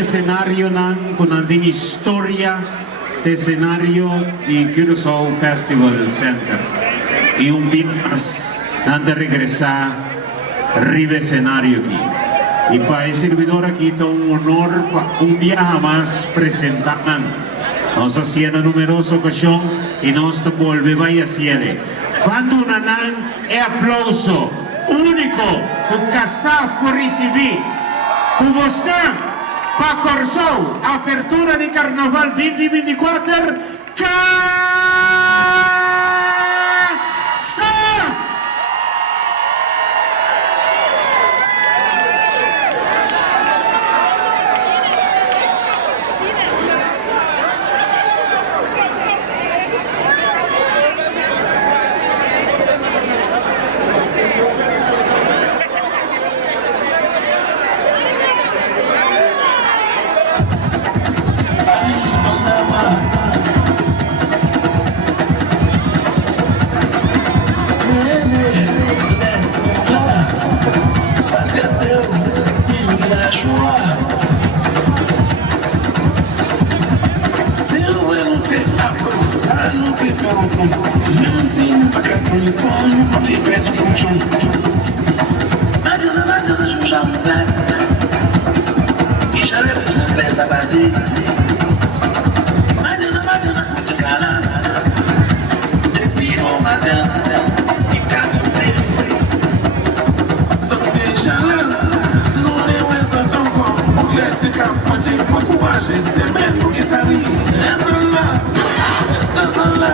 escenario ng kunanding istorya de escenario di Curaçao Festival Center. Y un viernes nanda regresa arriba escenario aquí. Y para el servidor aquí está un honor, un día jamás presentaban. Nos hacía una numerosa ocasión y nos vuelve vaya siete. Cuando una e aplauso único con casaf por recibir. Como está, para Corsou, apertura de Carnaval 2024, Mesmo assim, a canção e o sonho te pedem para um chão. Imagina, já me vê. E já leva essa batida. Imagina, muito cara. De piro, madame. E caso preto. Só tem janela. Não leu essa tampa. O clé de campo de pacuagem. Tem medo que sabe. Essa lá. Essa lá.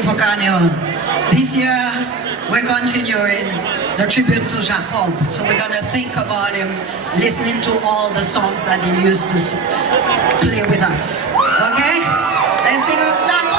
ready for Carnival. This year, we're continuing the tribute to Jacob. So we're going to think about him, listening to all the songs that he used to play with us. Okay? Let's sing of Jacob!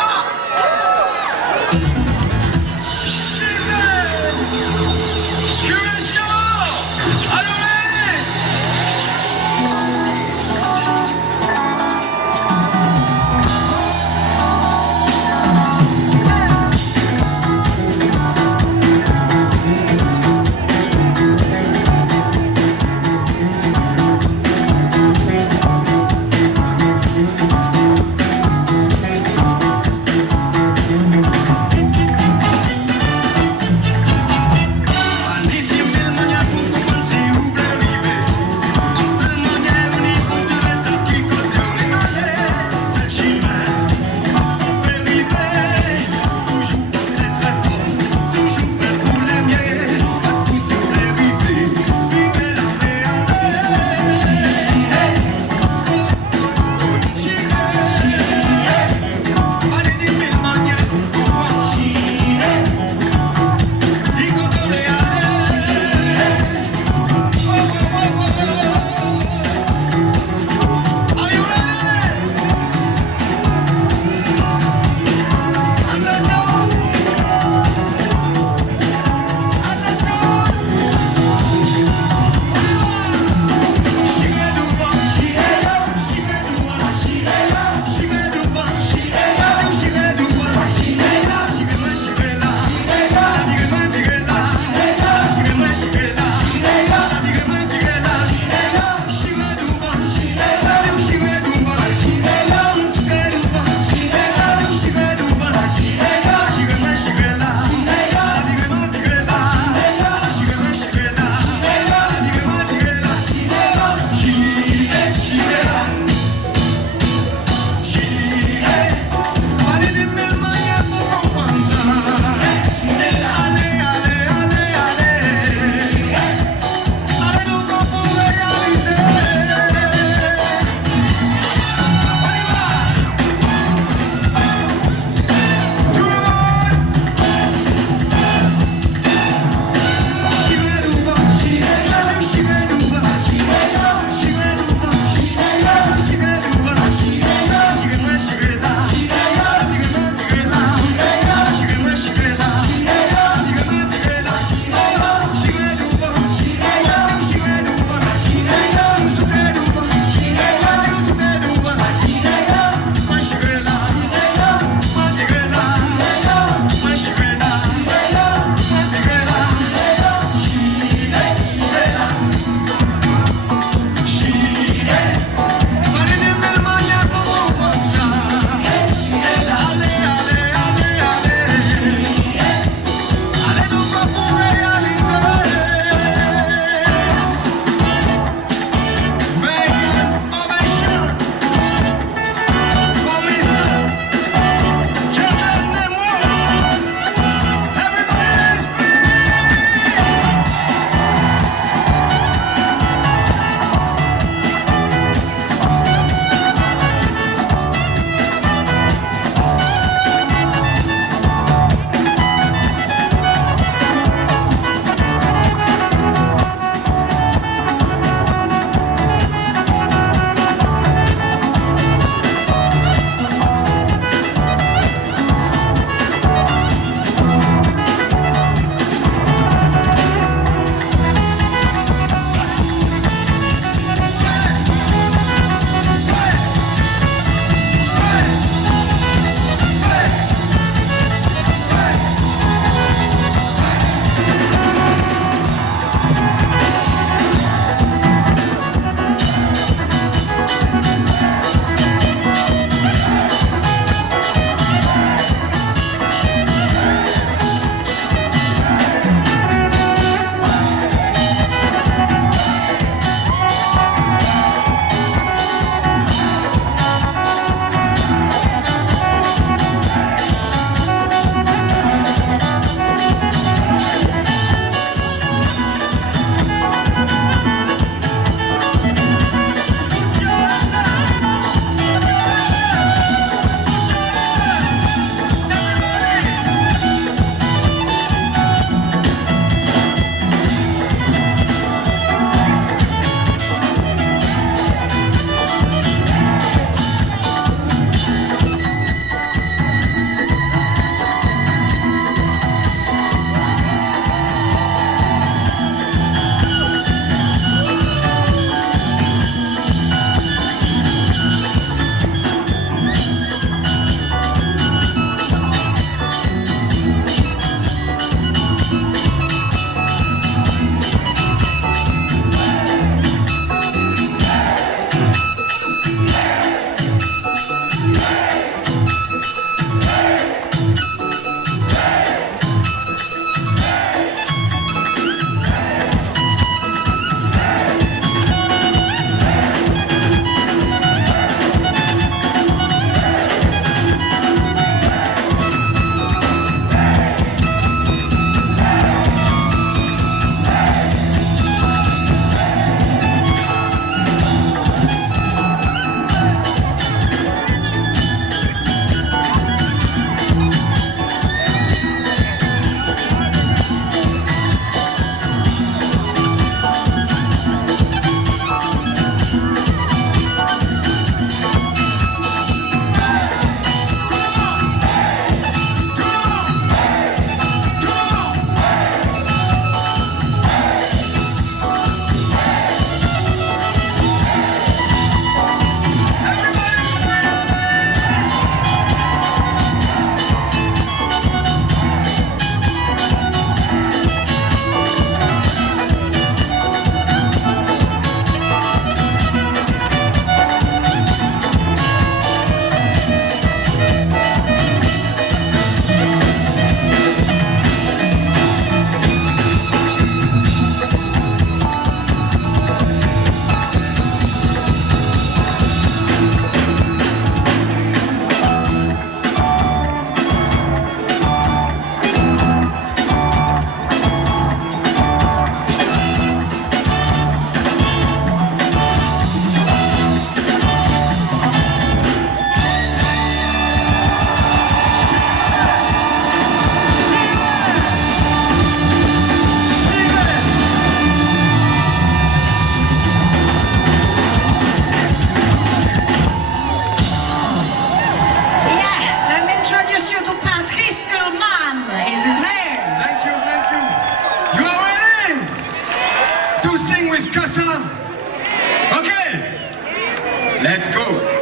Let's go.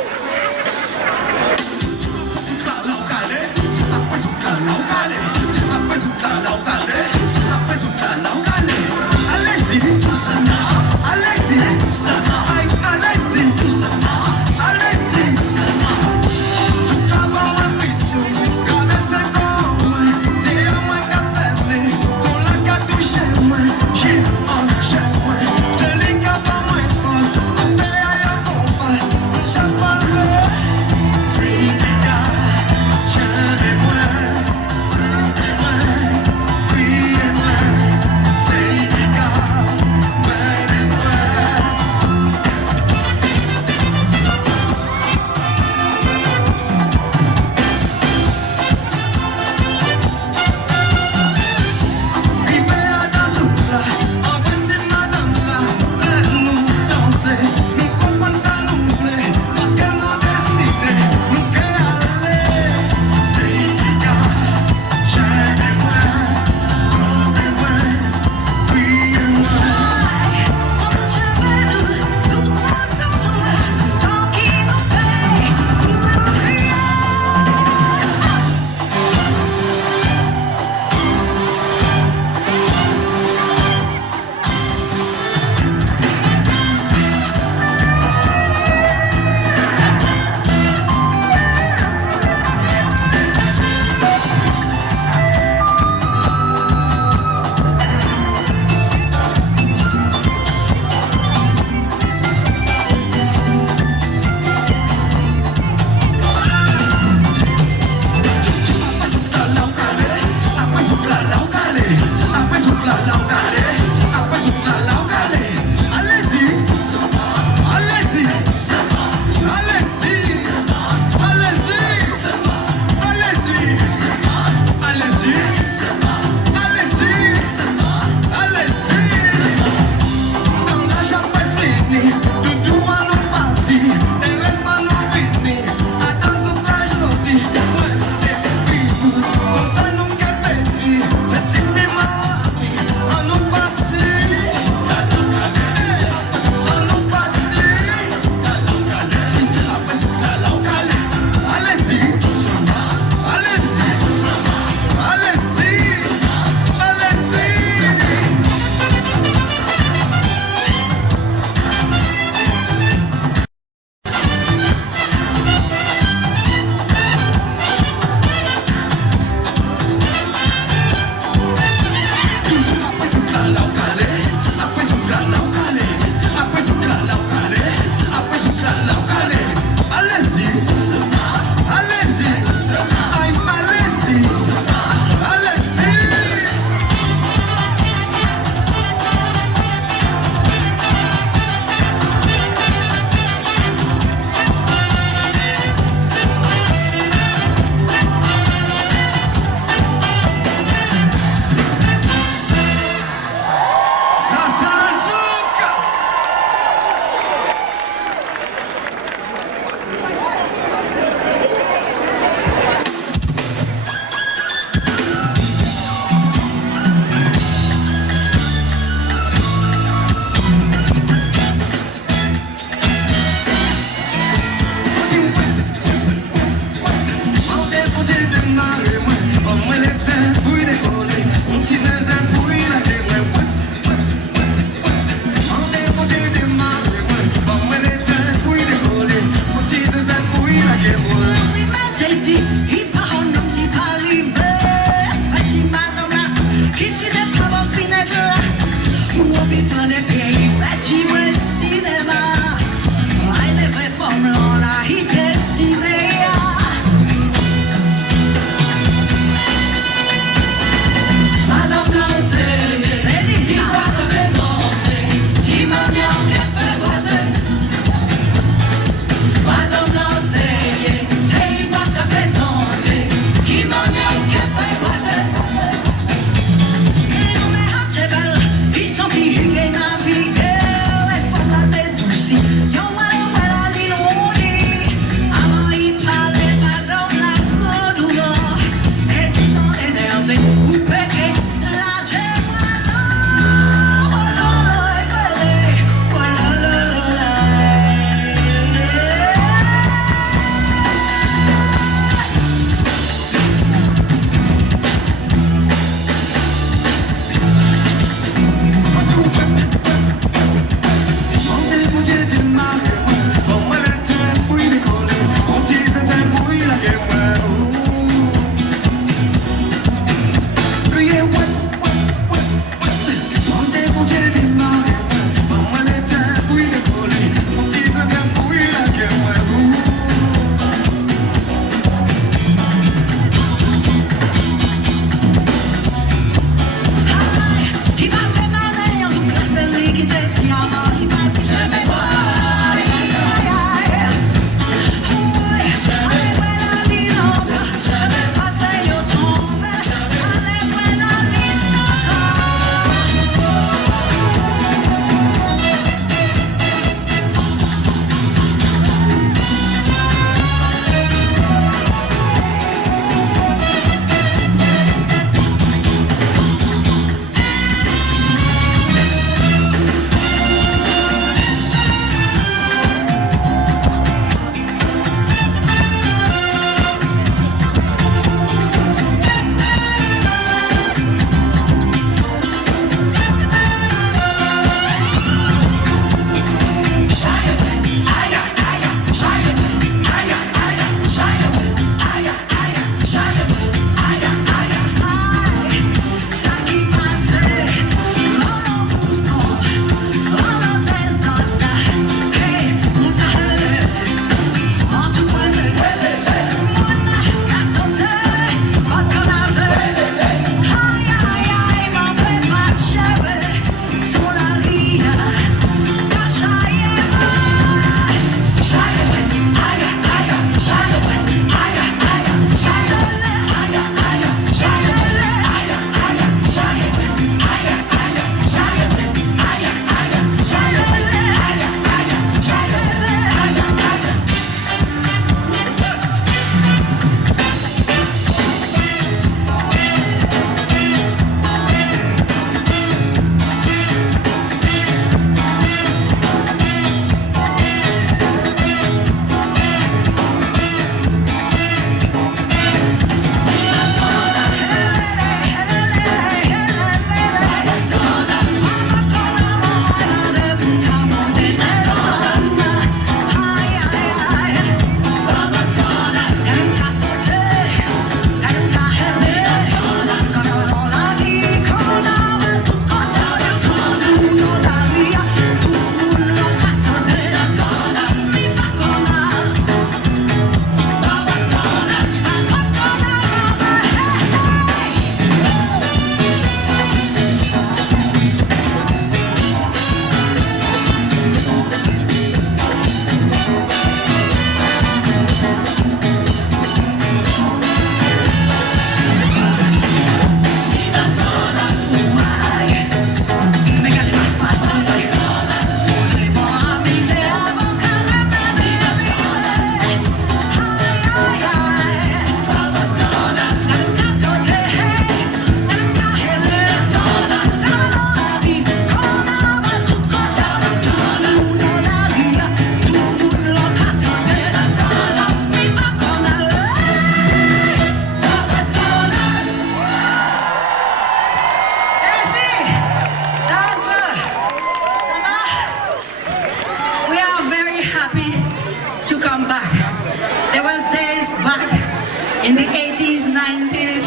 in the 80s, 90s,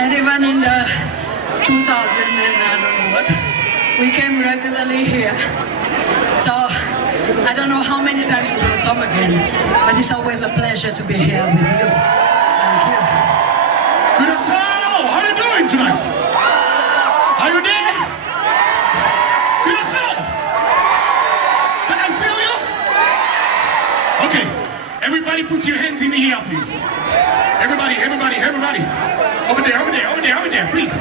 and even in the 2000 and I don't know what. We came regularly here. So I don't know how many times we're going to come again, but it's always a pleasure to be here with you. Thank you. Curaçao, how are you doing tonight? Are you there? Curaçao, can I feel you? Okay, everybody put your hands in the air, please. Everybody. Over there, please.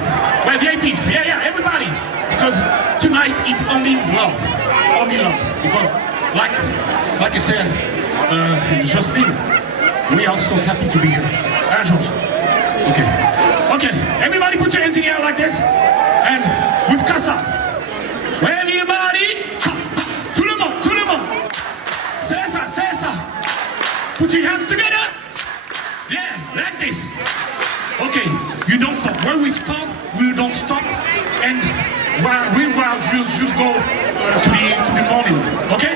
We're VIP. Yeah, everybody. Because tonight it's only love. Because like I said, Jocelyn, we are so happy to be here. George. Okay. Everybody put your hands in the air like this. And with Casa. Everybody, tout le monde. C'est ça. Put your hands together. Yeah, like this. Okay, you don't stop. When we stop, we don't stop. And we will just go to the morning. Okay?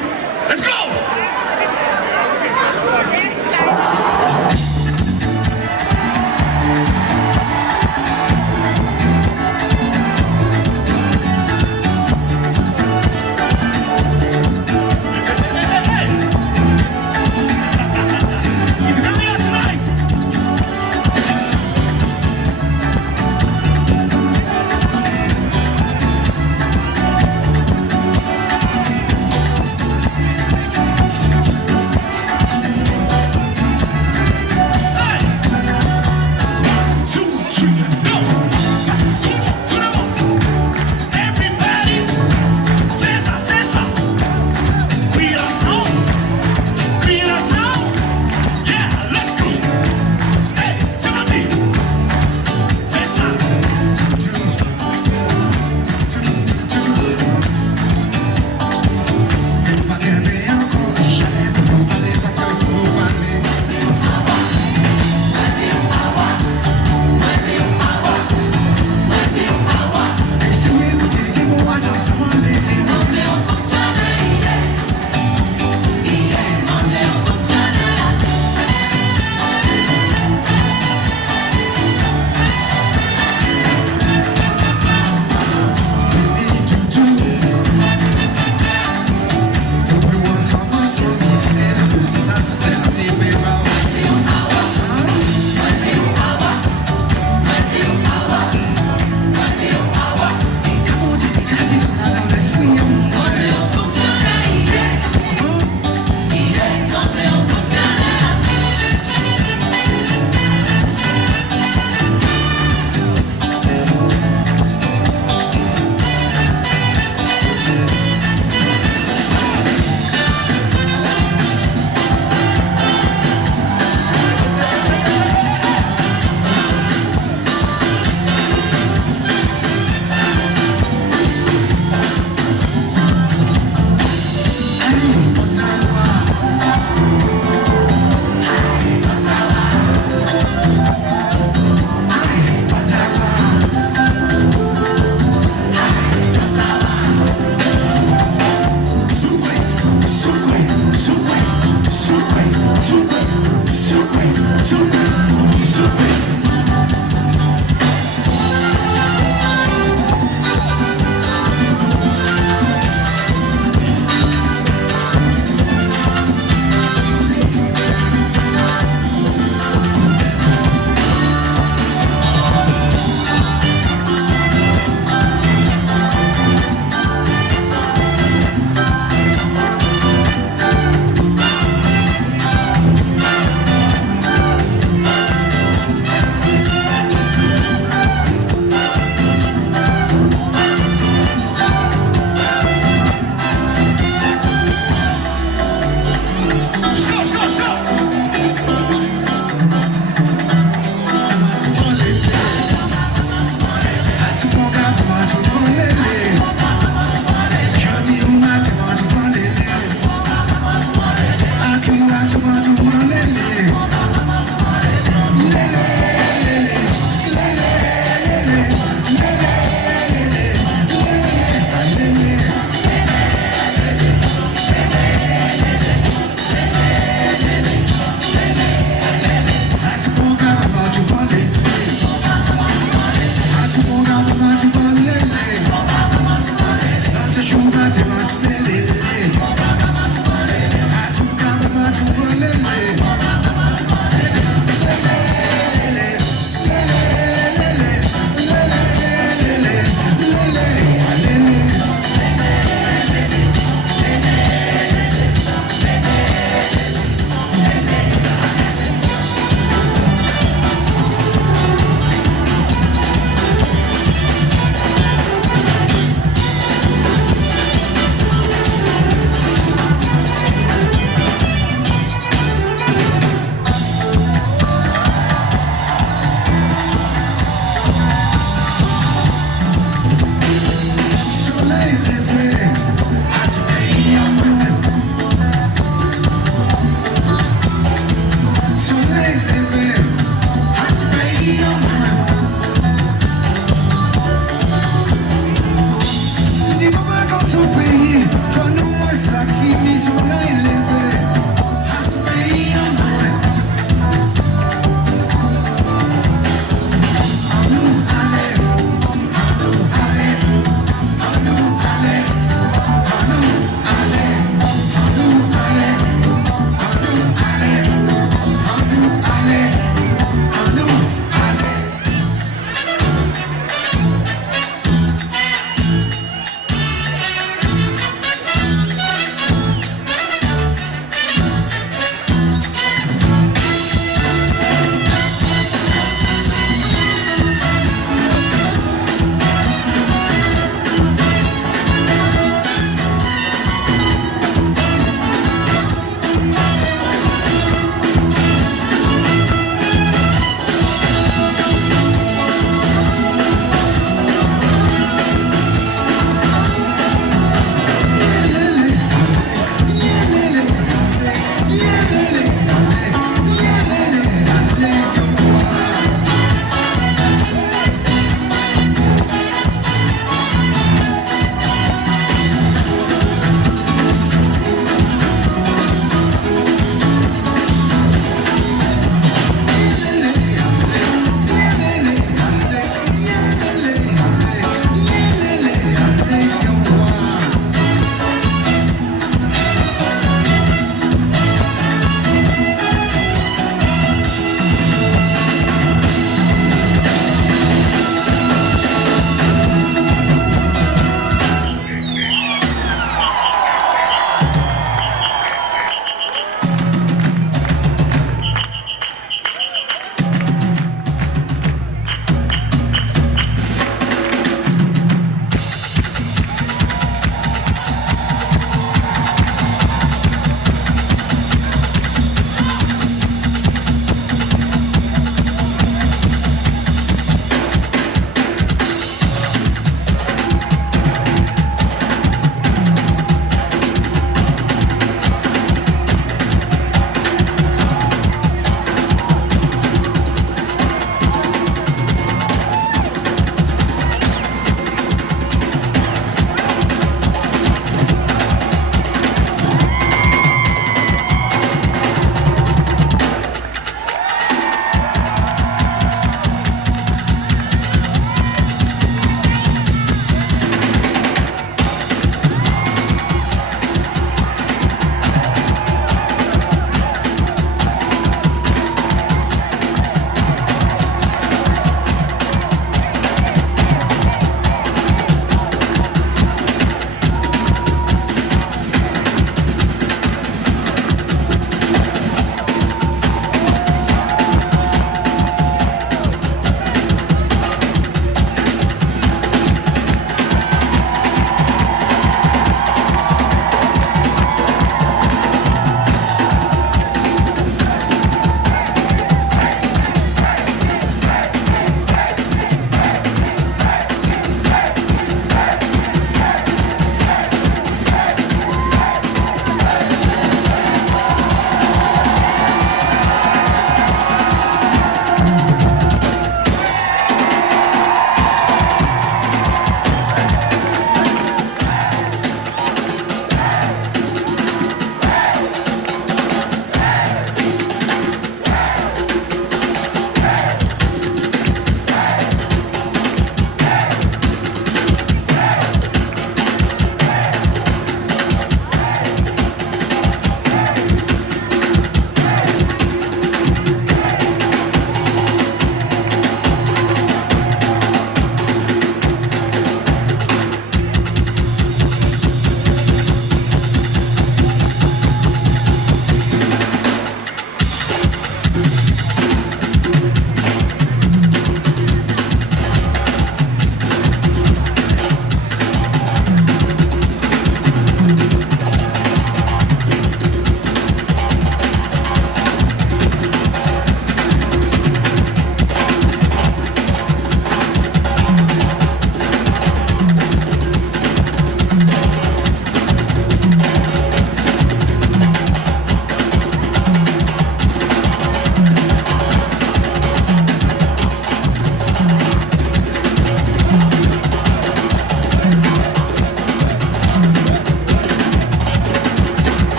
Let's go!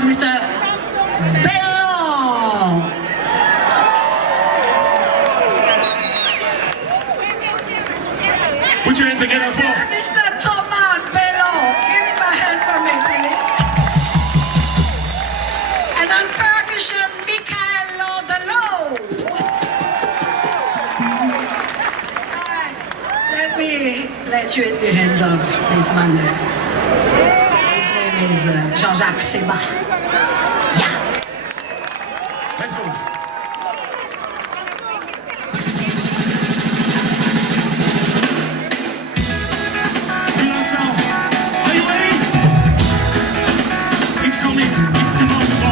have Mr. Bello. Put your hands together for. Mr. Thomas Bello. Give him a hand for me, please. And on percussion, Michael Laudano. Let me let you in the hands of this man. His name is Jean-Jacques Seba. Yeah. Let's go. Milan sound. Are you ready? It's coming. It's about to go.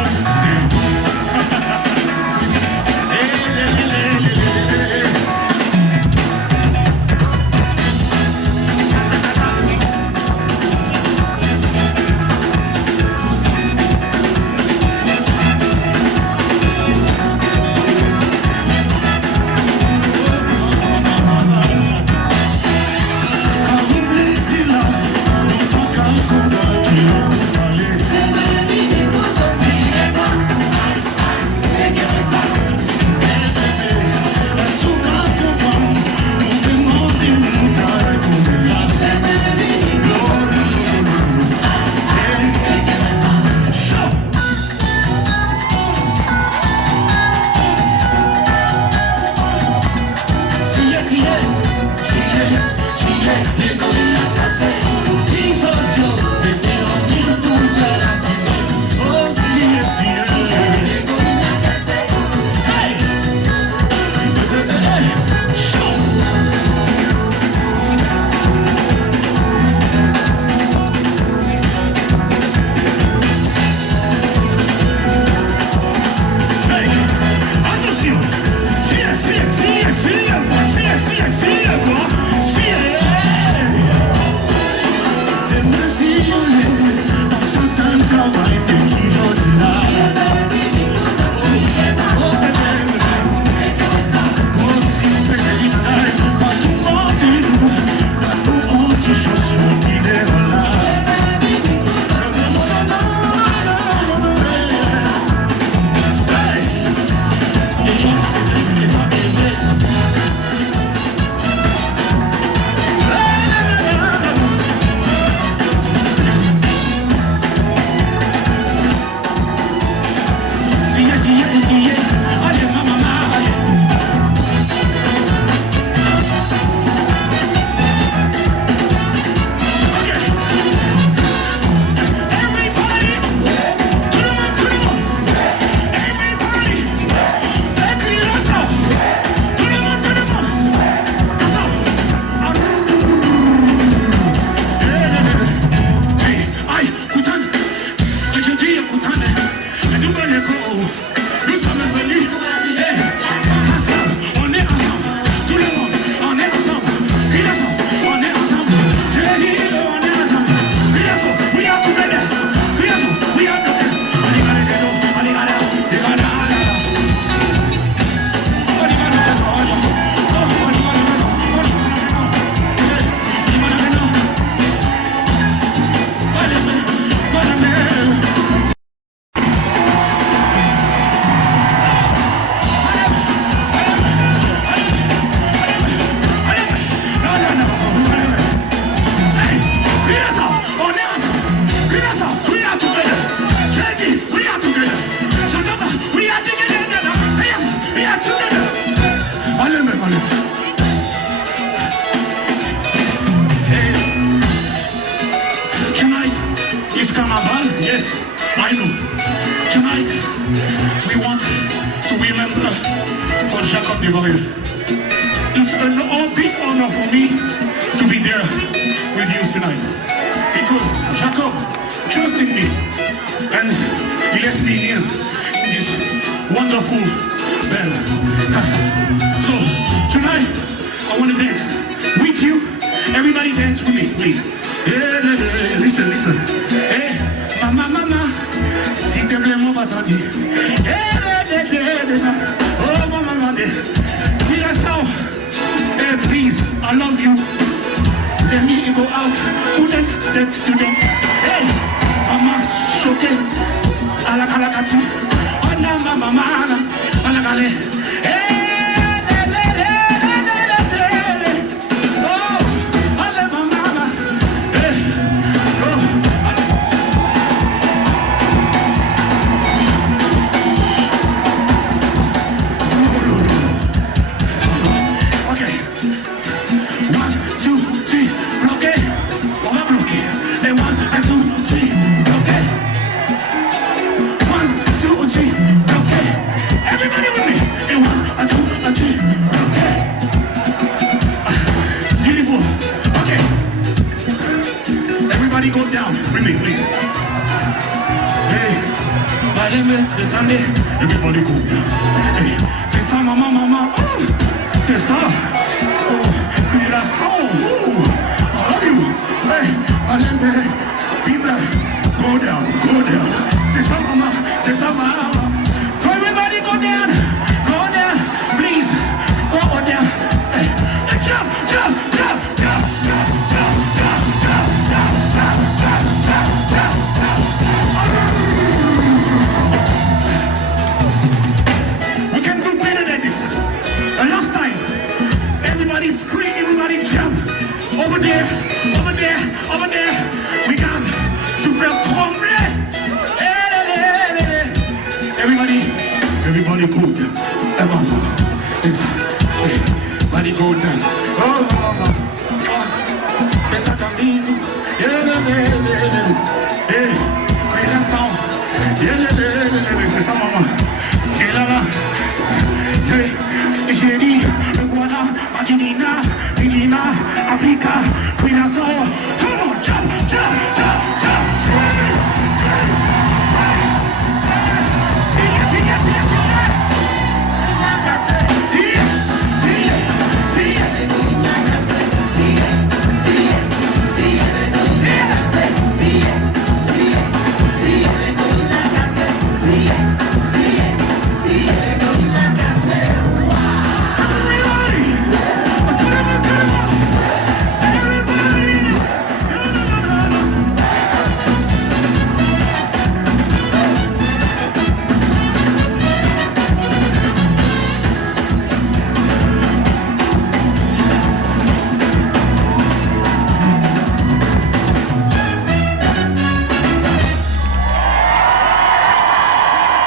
I know. Tonight, we want to remember for Jacob Devareux. It's a big honor for me to be there with you tonight. Because Jacob trusted me and he let me in this wonderful band. So, tonight, I want to dance with you. Everybody dance with me, please. Yeah, listen, listen. Hey, mama, si te plaît, mon passant. Oh, mama, hear us now. Hey, please, I love you. Let me go out to dance. Hey, mama, okay. Kati, Ona Mama Mana, Anagale. Oh, Ale Mama. Okay. 1, 2, 3, bloqué. On va bloquer. Et 1, 2, 3, bloqué. 1, 2, 3, bloqué. Everybody with me. Et 1, 2, 3, bloqué. Beautiful. Okay. Everybody go down with me, please. Hey, descendez. Everybody go down. Hey, c'est ça, maman, maman. Oh, c'est ça. Puis la son. Oh, I love you. Hey, allez, people, go down, go down. C'est ça, maman, c'est ça, maman. So everybody go down, please, go down. Hey, jump, jump, jump, jump, jump, jump, jump, jump, jump, jump, jump, jump, jump, jump. We can do better than this. The last time, everybody scream, everybody jump. Over there, over there, over there. We got to feel trembler. Everybody go down. Everybody go down. Oh, pensa camisa. Hey, relação. C'est ça.